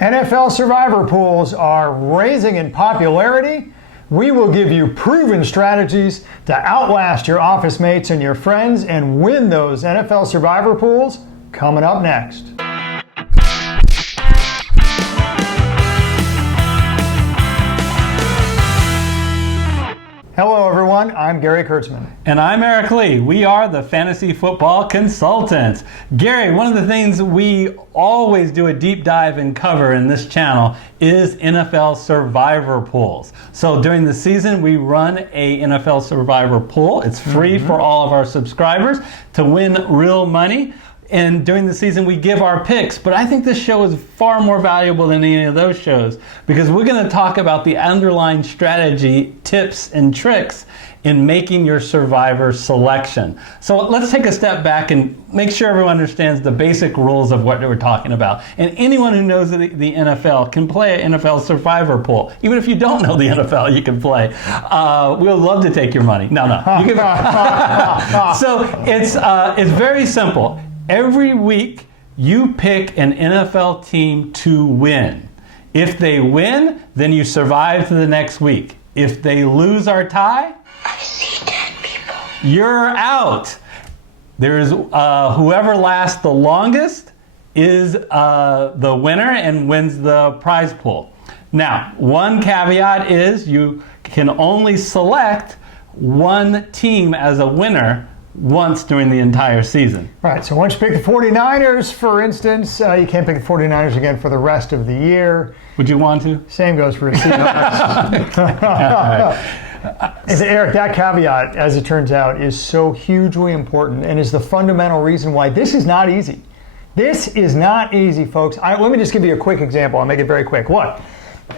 NFL survivor pools are rising in popularity. We will give you proven strategies to outlast your office mates and your friends and win those NFL survivor pools coming up next. Hello everyone, I'm Gary Kurtzman. And I'm Eric Lee. We are the Fantasy Football Consultants. Gary, one of the things we always do a deep dive and cover in this channel is NFL survivor pools. So during the season, we run a NFL survivor pool. It's free for all of our subscribers to win real money. And during the season, we give our picks. But I think this show is far more valuable than any of those shows because we're going to talk about the underlying strategy, tips, and tricks in making your survivor selection. So let's take a step back and make sure everyone understands the basic rules of what we're talking about. And anyone who knows the NFL can play an NFL survivor pool. Even if you don't know the NFL, you can play. We'll love to take your money. No. You can... So it's very simple. Every week, you pick an NFL team to win. If they win, then you survive to the next week. If they lose or tie, I see dead people. You're out. There's whoever lasts the longest is the winner and wins the prize pool. Now, one caveat is you can only select one team as a winner once during the entire season. Right, so once you pick the 49ers, for instance, you can't pick the 49ers again for the rest of the year. Would you want to? Same goes for the Seahawks. Eric, that caveat, as it turns out, is so hugely important and is the fundamental reason why this is not easy. This is not easy, folks. Let me just give you a quick example. I'll make it very quick. Look.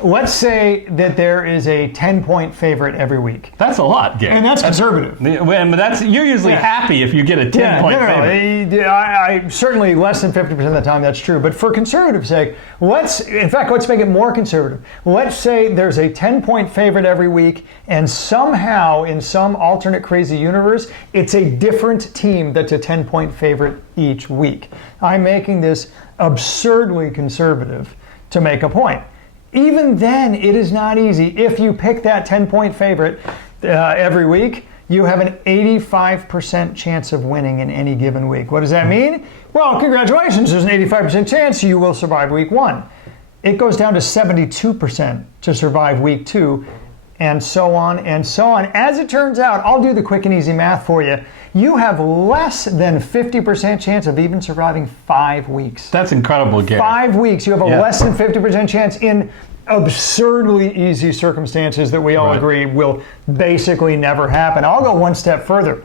Let's say that there is a 10-point favorite every week. That's a lot, Gary. And that's conservative. But you're usually happy if you get a 10-point favorite. I certainly less than 50% of the time that's true. But for conservative sake, let's make it more conservative. Let's say there's a 10-point favorite every week, and somehow in some alternate crazy universe, it's a different team that's a 10-point favorite each week. I'm making this absurdly conservative to make a point. Even then, it is not easy. If you pick that 10-point favorite every week, you have an 85% chance of winning in any given week. What does that mean? Well, congratulations, there's an 85% chance you will survive week 1. It goes down to 72% to survive week 2, and so on and so on. As it turns out, I'll do the quick and easy math for you. You have less than 50% chance of even surviving 5 weeks. That's incredible, Gary. 5 weeks, you have a less than 50% chance in absurdly easy circumstances that we all agree will basically never happen. I'll go one step further.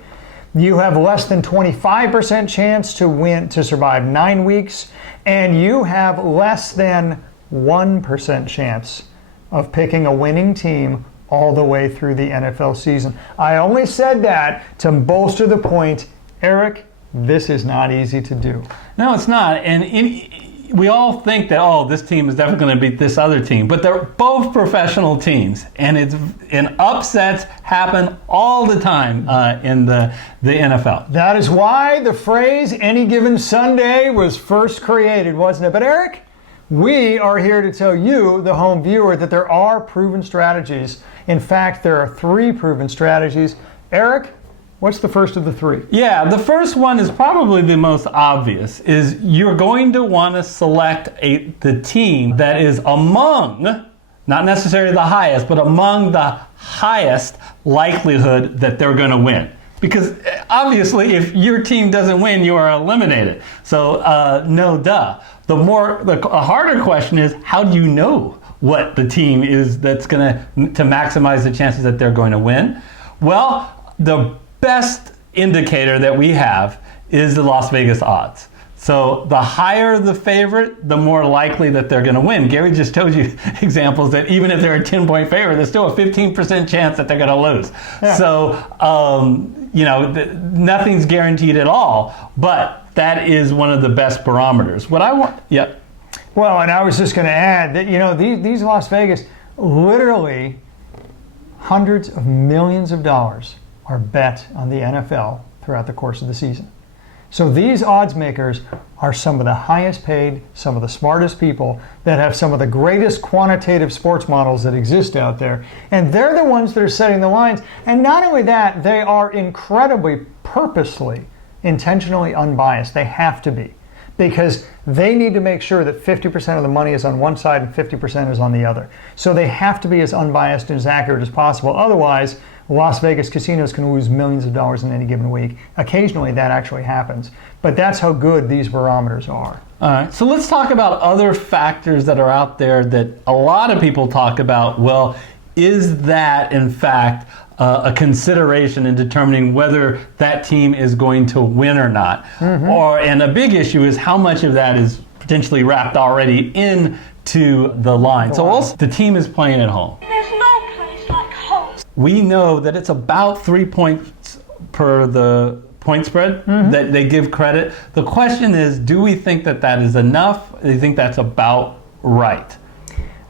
You have less than 25% chance to survive 9 weeks, and you have less than 1% chance of picking a winning team all the way through the NFL season. I only said that to bolster the point, Eric, this is not easy to do. No, it's not. And we all think that, this team is definitely going to beat this other team, but they're both professional teams, and upsets happen all the time in the NFL. That is why the phrase "any given Sunday" was first created, wasn't it? But Eric, we are here to tell you, the home viewer, that there are proven strategies. In fact, there are 3 proven strategies. Eric, what's the first of the 3? Yeah, the first one is probably the most obvious, is you're going to want to select the team that is among, not necessarily the highest, but among the highest likelihood that they're going to win. Because obviously, if your team doesn't win, you are eliminated. So, no duh. The harder question is, how do you know what the team is that's going to maximize the chances that they're going to win? Well, the best indicator that we have is the Las Vegas odds. So the higher the favorite, the more likely that they're going to win. Gary just told you examples that even if they're a 10-point favorite, there's still a 15% chance that they're going to lose. Yeah. So, nothing's guaranteed at all, but that is one of the best barometers. What I want, Well, and I was just going to add that, these Las Vegas, literally hundreds of millions of dollars are bet on the NFL throughout the course of the season. So these odds makers are some of the highest paid, some of the smartest people that have some of the greatest quantitative sports models that exist out there. And they're the ones that are setting the lines. And not only that, they are incredibly purposely, intentionally unbiased. They have to be. Because they need to make sure that 50% of the money is on one side and 50% is on the other. So they have to be as unbiased and as accurate as possible. Otherwise, Las Vegas casinos can lose millions of dollars in any given week. Occasionally that actually happens. But that's how good these barometers are. All right, so let's talk about other factors that are out there that a lot of people talk about. Well, is that in fact a consideration in determining whether that team is going to win or not? And a big issue is how much of that is potentially wrapped already into the line. So also, the team is playing at home. There's no place like home. We know that it's about 3 points per the point spread that they give credit. The question is, do we think that that is enough? Do you think that's about right?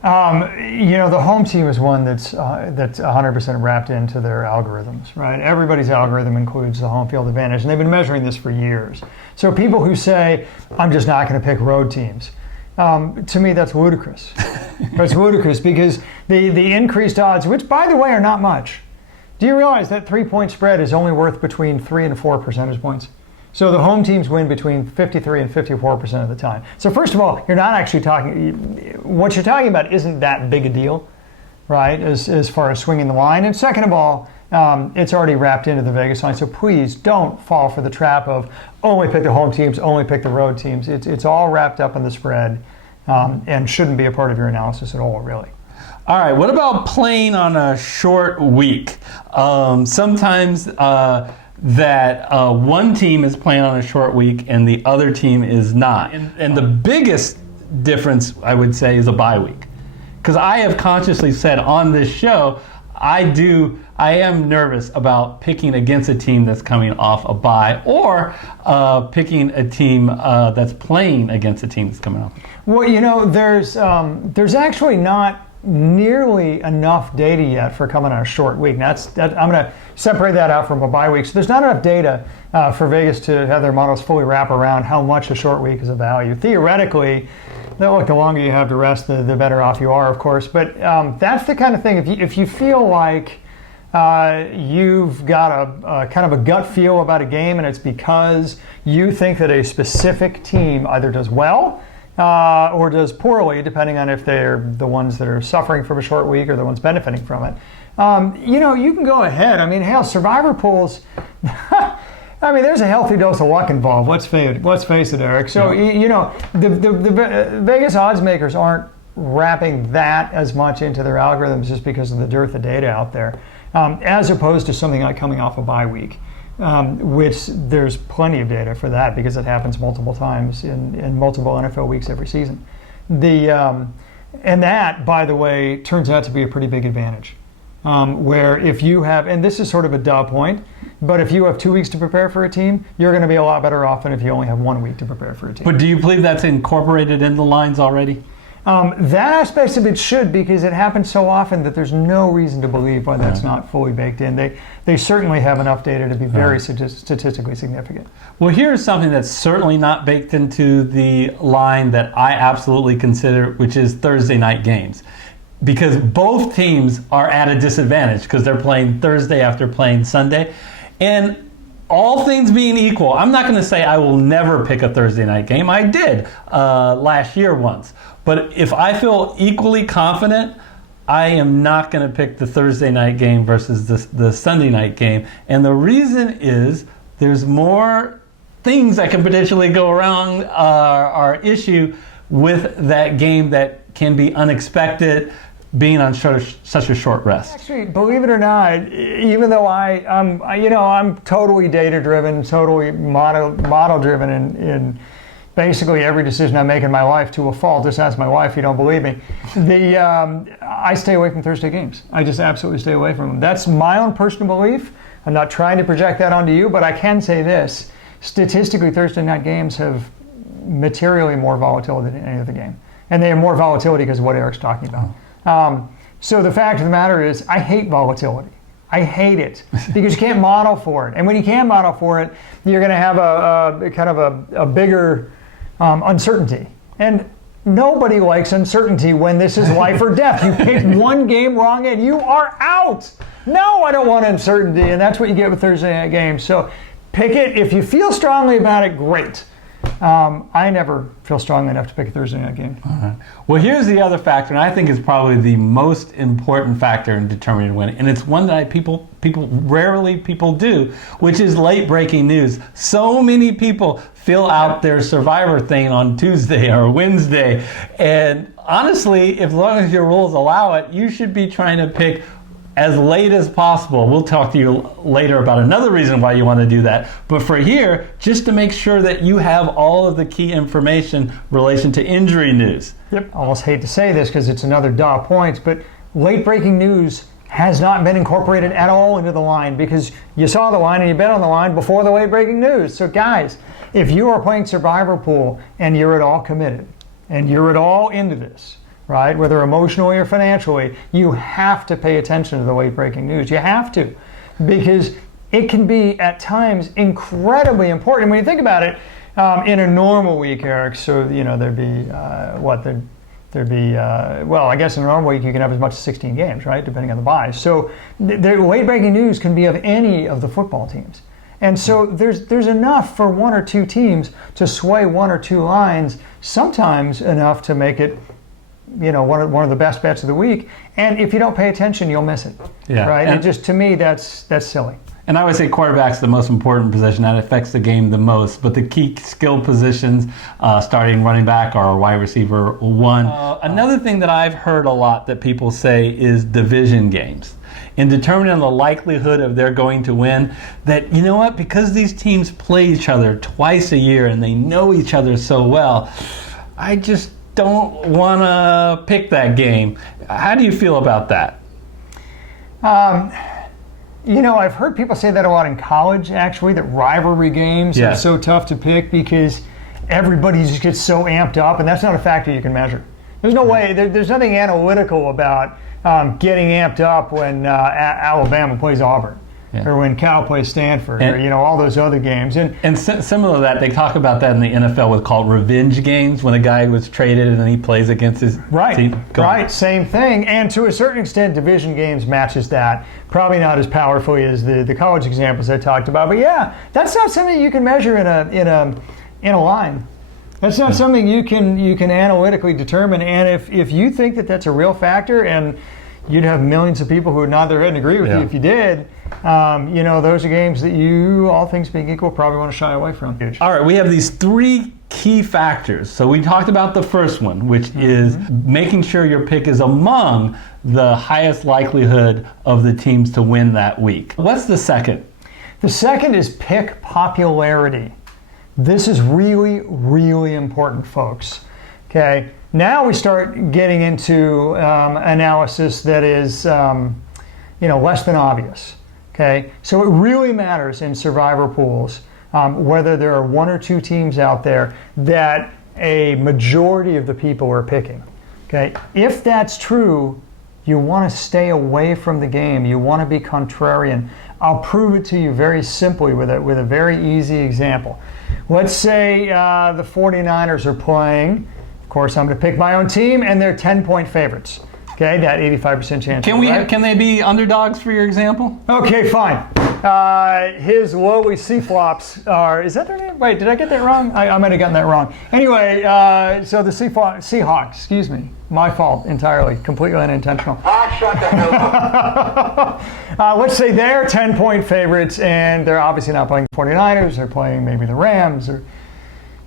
The home team is one that's 100% wrapped into their algorithms, right? Everybody's algorithm includes the home field advantage, and they've been measuring this for years. So people who say, I'm just not going to pick road teams, to me that's ludicrous. It's ludicrous because the increased odds, which by the way are not much. Do you realize that 3-point spread is only worth between 3 and 4 percentage points? So the home teams win between 53 and 54% of the time. So first of all, you're not actually talking, what you're talking about isn't that big a deal, right, as far as swinging the line. And second of all, it's already wrapped into the Vegas line. So please don't fall for the trap of only pick the home teams, only pick the road teams. It's all wrapped up in the spread and shouldn't be a part of your analysis at all, really. All right, what about playing on a short week? Sometimes that one team is playing on a short week and the other team is not. And the biggest difference, I would say, is a bye week. Because I have consciously said on this show, I am nervous about picking against a team that's coming off a bye or picking a team that's playing against a team that's coming off. Well, there's actually not nearly enough data yet for coming on a short week. Now, I'm going to separate that out from a bye week. So there's not enough data for Vegas to have their models fully wrap around how much a short week is of value. Theoretically, the longer you have to rest, the better off you are, of course. But that's the kind of thing, if you feel like you've got a kind of a gut feel about a game and it's because you think that a specific team either does well or does poorly, depending on if they're the ones that are suffering from a short week or the ones benefiting from it. You can go ahead. I mean, hell, survivor pools, I mean, there's a healthy dose of luck involved. Let's face it, Eric. So, the Vegas odds makers aren't wrapping that as much into their algorithms just because of the dearth of data out there, as opposed to something like coming off a bye week. Which there's plenty of data for that because it happens multiple times in multiple NFL weeks every season. And that, by the way, turns out to be a pretty big advantage. Where if you have, and this is sort of a duh point, but if you have 2 weeks to prepare for a team, you're going to be a lot better off than if you only have 1 week to prepare for a team. But do you believe that's incorporated in the lines already? That aspect of it should, because it happens so often that there's no reason to believe why that's not fully baked in. They certainly have enough data to be very statistically significant. Well, here's something that's certainly not baked into the line that I absolutely consider, which is Thursday night games. Because both teams are at a disadvantage because they're playing Thursday after playing Sunday. And all things being equal, I'm not going to say I will never pick a Thursday night game. I did last year once. But if I feel equally confident, I am not going to pick the Thursday night game versus the Sunday night game. And the reason is there's more things that can potentially go around our issue with that game that can be unexpected being on such a short rest. Actually, believe it or not, even though I'm totally data-driven, totally model-driven in basically every decision I make in my life to a fault. Just ask my wife if you don't believe me. I stay away from Thursday games. I just absolutely stay away from them. That's my own personal belief. I'm not trying to project that onto you, but I can say this. Statistically, Thursday night games have materially more volatility than any other game. And they have more volatility because of what Eric's talking about. So the fact of the matter is, I hate volatility. I hate it because you can't model for it. And when you can't model for it, you're going to have a kind of a bigger uncertainty. And nobody likes uncertainty when this is life or death. You picked one game wrong and you are out. No, I don't want uncertainty. And that's what you get with Thursday night games. So pick it. If you feel strongly about it, great. I never feel strongly enough to pick a Thursday night game. All right. Well, here's the other factor, and I think is probably the most important factor in determining when, and it's one that people rarely do, which is late breaking news. So many people fill out their Survivor thing on Tuesday or Wednesday, and honestly, as long as your rules allow it, you should be trying to pick as late as possible. We'll talk to you later about another reason why you want to do that. But for here, just to make sure that you have all of the key information in relation to injury news. Yep. I almost hate to say this because it's another duh point, but late breaking news has not been incorporated at all into the line because you saw the line and you bet on the line before the late breaking news. So guys, if you are playing Survivor Pool and you're at all committed and you're at all into this, right, whether emotionally or financially, you have to pay attention to the late breaking news. You have to, because it can be at times incredibly important. When you think about it, in a normal week, Eric, so there'd be well, I guess in a normal week you can have as much as 16 games, right, depending on the buys. So the late breaking news can be of any of the football teams. And so there's enough for one or two teams to sway one or two lines, sometimes enough to make it one of the best bets of the week. And if you don't pay attention, you'll miss it. Yeah. Right? And just, to me, that's silly. And I would say quarterback's the most important position. That affects the game the most. But the key skill positions, starting running back or wide receiver one. Another thing that I've heard a lot that people say is division games. In determining the likelihood of they're going to win, that, you know what, because these teams play each other twice a year and they know each other so well, I just don't want to pick that game. How do you feel about that? I've heard people say that a lot in college, actually, that rivalry games are so tough to pick because everybody just gets so amped up, and that's not a factor you can measure. There's no way, there's nothing analytical about getting amped up when Alabama plays Auburn. Yeah. Or when Cal plays Stanford, or all those other games. And similar to that, they talk about that in the NFL with called revenge games, when a guy was traded and then he plays against his team. Right, same thing. And to a certain extent, division games matches that. Probably not as powerfully as the college examples I talked about. But yeah, that's not something you can measure in a line. That's not something you can analytically determine. And if you think that that's a real factor, and you'd have millions of people who would nod their head and agree with you if you did. Those are games that you, all things being equal, probably want to shy away from. All right, we have these three key factors. So we talked about the first one, which is making sure your pick is among the highest likelihood of the teams to win that week. What's the second? The second is pick popularity. This is really, really important, folks. Okay, now we start getting into analysis that is, less than obvious. Okay, so it really matters in survivor pools whether there are one or two teams out there that a majority of the people are picking. Okay, if that's true, you want to stay away from the game. You want to be contrarian. I'll prove it to you very simply with a very easy example. Let's say the 49ers are playing. Of course, I'm going to pick my own team, and they're 10-point favorites. Okay, that 85% chance. Can they be underdogs for your example? Okay, fine. His lowly C-flops are, is that their name? Wait, did I get that wrong? I might have gotten that wrong. Anyway, so the Seahawks, excuse me. My fault entirely, completely unintentional. Shut the hell up. Let's say they're 10-point favorites, and they're obviously not playing the 49ers. They're playing maybe the Rams or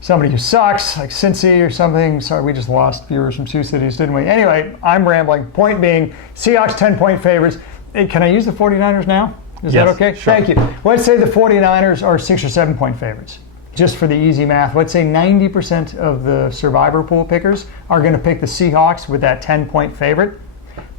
somebody who sucks, like Cincy or something. Sorry, we just lost viewers from Sioux Cities, didn't we? Anyway, I'm rambling. Point being, Seahawks 10-point favorites. Hey, can I use the 49ers now? Is that okay? Sure. Thank you. Let's say the 49ers are 6 or 7-point favorites. Just for the easy math, let's say 90% of the survivor pool pickers are going to pick the Seahawks with that 10-point favorite.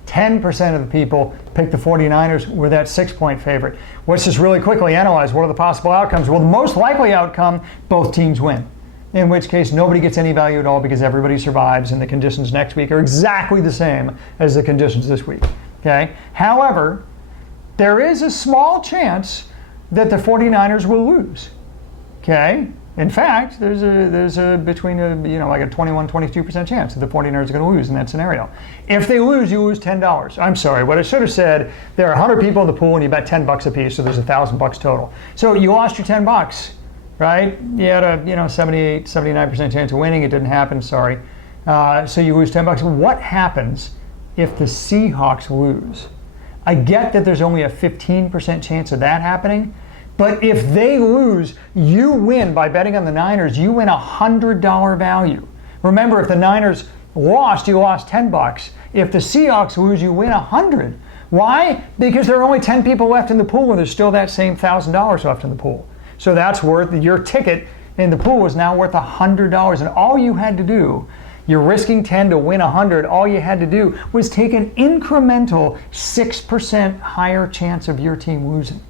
10% of the people pick the 49ers with that 6-point favorite. Let's just really quickly analyze what are the possible outcomes. Well, the most likely outcome, both teams win. In which case, nobody gets any value at all because everybody survives and the conditions next week are exactly the same as the conditions this week. Okay? However, there is a small chance that the 49ers will lose. Okay? In fact, there's a between like a 21-22% chance that the 49ers are going to lose in that scenario. If they lose, you lose $10. I'm sorry. What I should have said, there are 100 people in the pool and you bet $10 a piece, so there's $1,000 total. So you lost your $10, right? You had a 78-79% chance of winning. It didn't happen. Sorry. So you lose $10. What happens if the Seahawks lose? I get that there's only a 15% chance of that happening. But if they lose, you win by betting on the Niners. You win $100 value. Remember, if the Niners lost, you lost $10. If the Seahawks lose, you win $100. Why? Because there are only 10 people left in the pool, and there's still that same $1,000 left in the pool. So that's worth your ticket in the pool is now worth $100. And all you had to do, you're risking 10 to win 100. All you had to do was take an incremental 6% higher chance of your team losing.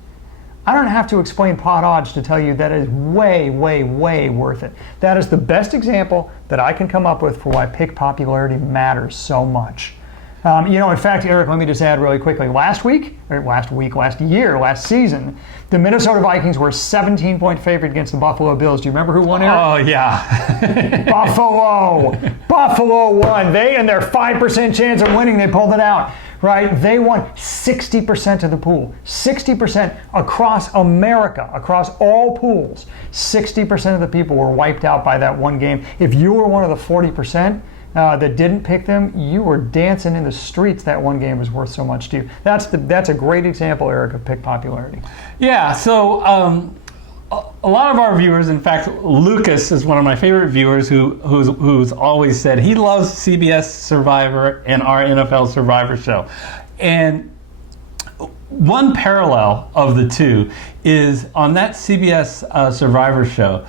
I don't have to explain pot odds to tell you that is way, way, way worth it. That is the best example that I can come up with for why pick popularity matters so much. In fact, Eric, let me just add really quickly. Last season, the Minnesota Vikings were 17-point favorite against the Buffalo Bills. Do you remember who won, Eric? Oh, yeah. Buffalo won. They, and their 5% chance of winning, they pulled it out. Right? They won 60% of the pool. 60% across America, across all pools. 60% of the people were wiped out by that one game. If you were one of the 40% that didn't pick them, you were dancing in the streets. That one game was worth so much to you. That's a great example, Eric, of pick popularity. Yeah, so a lot of our viewers, in fact, Lucas is one of my favorite viewers who's always said he loves CBS Survivor and our NFL Survivor show. And one parallel of the two is on that CBS Survivor show,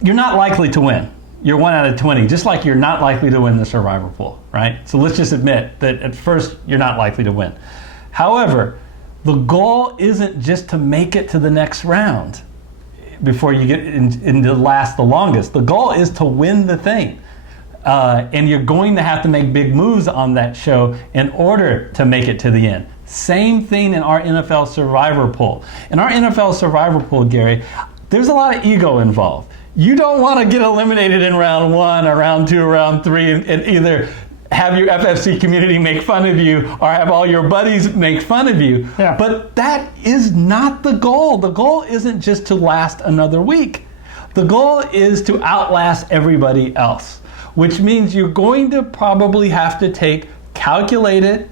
you're not likely to win. You're 1 out of 20, just like you're not likely to win the Survivor Pool, right? So let's just admit that at first you're not likely to win. However, the goal isn't just to make it to the next round before you get in to last the longest. The goal is to win the thing. And you're going to have to make big moves on that show in order to make it to the end. Same thing in our NFL Survivor Pool. In our NFL Survivor Pool, Gary, there's a lot of ego involved. You don't want to get eliminated in round 1 or round 2 or round 3 and either have your FFC community make fun of you or have all your buddies make fun of you. Yeah. But that is not the goal. The goal isn't just to last another week. The goal is to outlast everybody else, which means you're going to probably have to take calculated,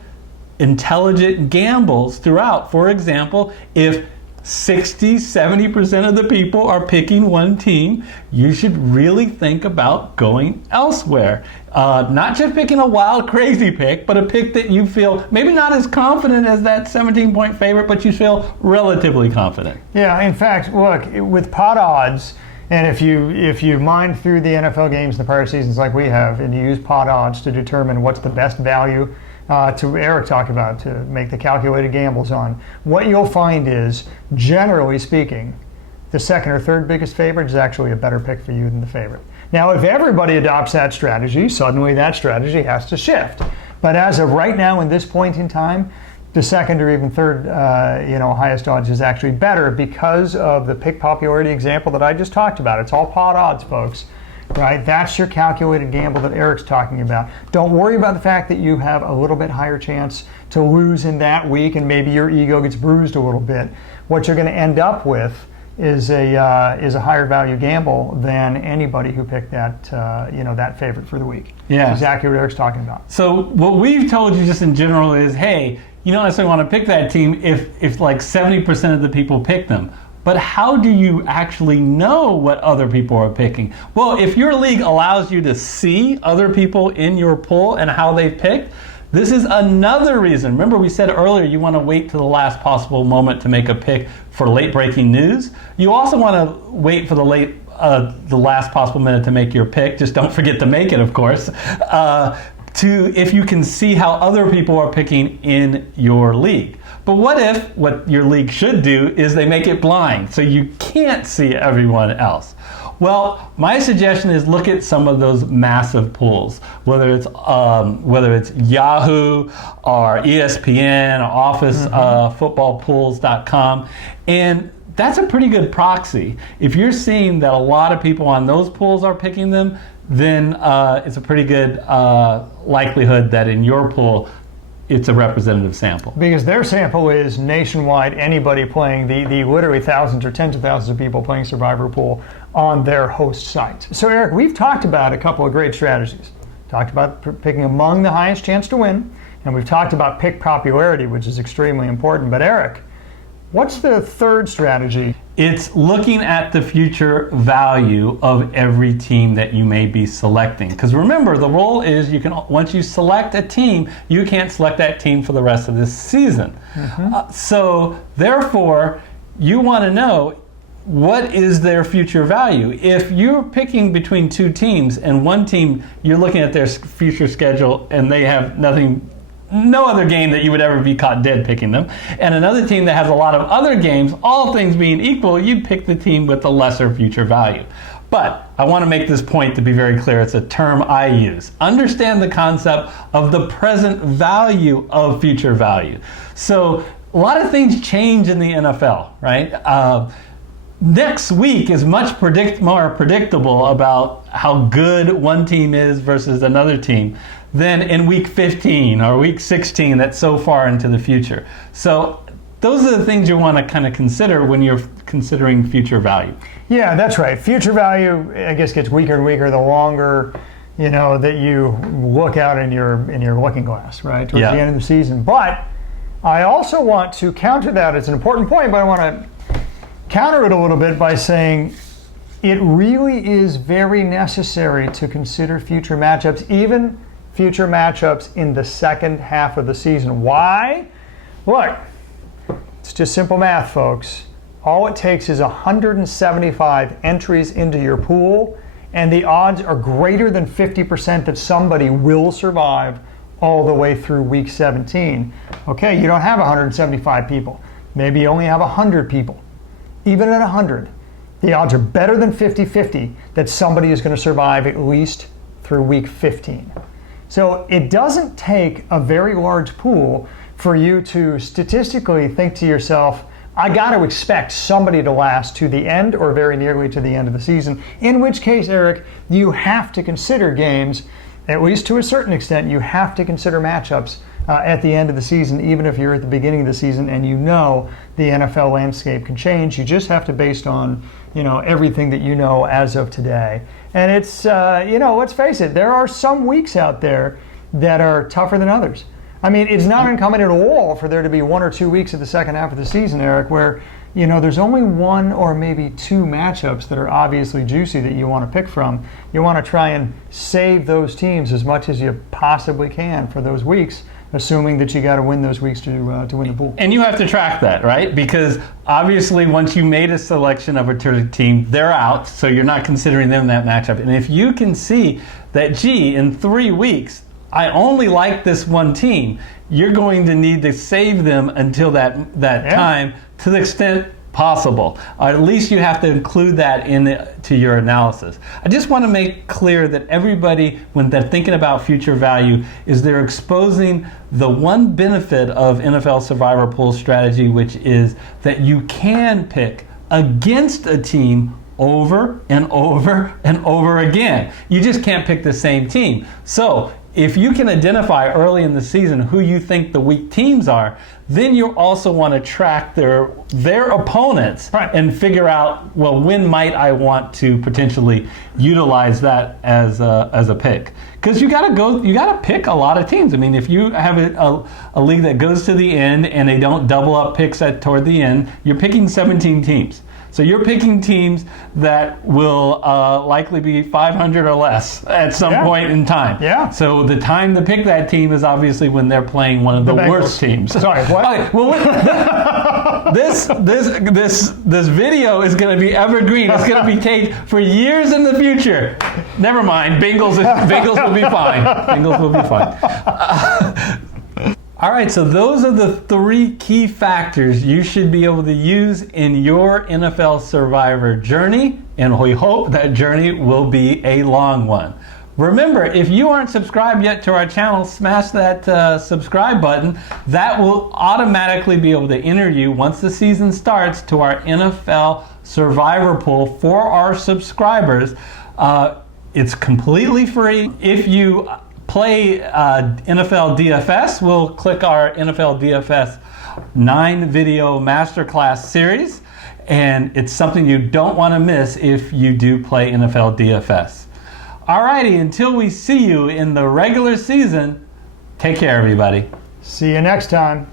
intelligent gambles throughout. For example, if 60-70% of the people are picking one team, you should really think about going elsewhere. Not just picking a wild, crazy pick, but a pick that you feel maybe not as confident as that 17-point favorite, but you feel relatively confident. Yeah, in fact, look, with pot odds, and if you mine through the NFL games in the prior seasons like we have, and you use pot odds to determine what's the best value to Eric talked about, to make the calculated gambles on, what you'll find is, generally speaking, the second or third biggest favorite is actually a better pick for you than the favorite. Now, if everybody adopts that strategy, suddenly that strategy has to shift. But as of right now, in this point in time, the second or even third, highest odds is actually better because of the pick popularity example that I just talked about. It's all pot odds, folks. Right? That's your calculated gamble that Eric's talking about. Don't worry about the fact that you have a little bit higher chance to lose in that week and maybe your ego gets bruised a little bit. What you're going to end up with is a higher value gamble than anybody who picked that that favorite for the week. Yeah. That's exactly what Eric's talking about. So what we've told you just in general is, hey, you don't necessarily want to pick that team if like 70% of the people pick them. But how do you actually know what other people are picking? Well, if your league allows you to see other people in your pool and how they've picked, this is another reason. Remember, we said earlier you want to wait to the last possible moment to make a pick for late breaking news. You also want to wait for the last possible minute to make your pick. Just don't forget to make it, of course. If you can see how other people are picking in your league. But what your league should do is they make it blind, so you can't see everyone else. Well, my suggestion is look at some of those massive pools, whether it's Yahoo or ESPN or Office footballpools.com, and that's a pretty good proxy. If you're seeing that a lot of people on those pools are picking them, then it's a pretty good likelihood that in your pool it's a representative sample. Because their sample is nationwide, anybody playing, the literally thousands or tens of thousands of people playing Survivor Pool on their host site. So Eric, we've talked about a couple of great strategies. Talked about picking among the highest chance to win, and we've talked about pick popularity, which is extremely important. But Eric, what's the third strategy? It's looking at the future value of every team that you may be selecting. Because remember, the rule is once you select a team, you can't select that team for the rest of this season. So therefore, you want to know what is their future value. If you're picking between two teams and one team, you're looking at their future schedule and they have no other game that you would ever be caught dead picking them, and another team that has a lot of other games, all things being equal, you'd pick the team with the lesser future value. But I want to make this point to be very clear. It's a term I use. Understand the concept of the present value of future value. So a lot of things change in the NFL, right? Next week is much more predictable about how good one team is versus another team than in week 15 or week 16 that's so far into the future. So those are the things you want to kind of consider when you're considering future value. Yeah, that's right. Future value, I guess, gets weaker and weaker the longer, that you look out in your looking glass, right, towards the end of the season. But I also want to counter that. It's an important point, but I want to counter it a little bit by saying it really is very necessary to consider future matchups, even future matchups in the second half of the season. Why? Look, it's just simple math, folks. All it takes is 175 entries into your pool, and the odds are greater than 50% that somebody will survive all the way through week 17. Okay, you don't have 175 people. Maybe you only have 100 people. Even at 100, the odds are better than 50-50 that somebody is going to survive at least through week 15. So it doesn't take a very large pool for you to statistically think to yourself, I got to expect somebody to last to the end or very nearly to the end of the season. In which case, Eric, you have to consider games, at least to a certain extent, you have to consider matchups at the end of the season, even if you're at the beginning of the season and the NFL landscape can change. You just have to based on everything that you know as of today. And it's let's face it, there are some weeks out there that are tougher than others. I mean, it's not uncommon at all for there to be 1 or 2 weeks of the second half of the season, Eric, where there's only 1 or maybe 2 matchups that are obviously juicy that you want to pick from. You want to try and save those teams as much as you possibly can for those weeks, assuming that you got to win those weeks to win the pool. And you have to track that, right? Because obviously once you made a selection of a team, they're out, so you're not considering them in that matchup. And if you can see that, in 3 weeks, I only like this one team, you're going to need to save them until that time to the extent possible. Or at least you have to include that to your analysis. I just want to make clear that everybody, when they're thinking about future value, is they're exposing the one benefit of NFL Survivor Pool strategy, which is that you can pick against a team over and over and over again. You just can't pick the same team. So if you can identify early in the season who you think the weak teams are, then you also want to track their opponents and figure out, well, when might I want to potentially utilize that as a pick? Because you got to pick a lot of teams. I mean, if you have a league that goes to the end and they don't double up picks toward the end, you're picking 17 teams. So you're picking teams that will likely be 500 or less at some point in time. Yeah. So the time to pick that team is obviously when they're playing one of the worst teams. Sorry, what? Okay, well, this video is going to be evergreen. It's going to be taped for years in the future. Never mind. Bengals will be fine. Bengals will be fine. All right, so those are the 3 key factors you should be able to use in your NFL Survivor journey and we hope that journey will be a long one. Remember, if you aren't subscribed yet to our channel, smash that subscribe button. That will automatically be able to enter you once the season starts to our NFL Survivor Pool for our subscribers. It's completely free. If you play NFL DFS, we'll click our NFL DFS 9-video masterclass series, and it's something you don't want to miss if you do play NFL DFS. Alrighty, until we see you in the regular season, take care, everybody. See you next time.